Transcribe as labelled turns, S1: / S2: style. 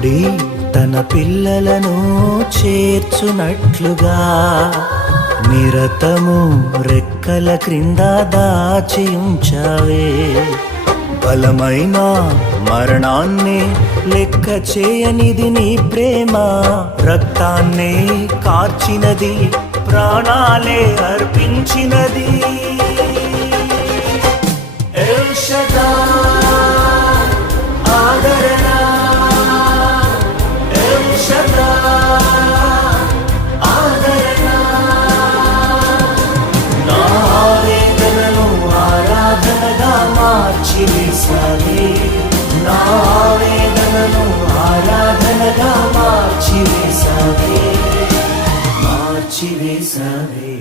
S1: కోడి తన పిల్లలను చేర్చునట్లుగా నిరతము రెక్కల క్రింద దాచించవే బలమైన మరణాన్ని లెక్క చేయనిది నీ ప్రేమ. రక్తాన్నే కార్చినది ప్రాణాలే అర్పించినది. మార్చివేశావే నా ఆవేదనను ఆరాధనగా మార్చివేశావే మార్చివేశావే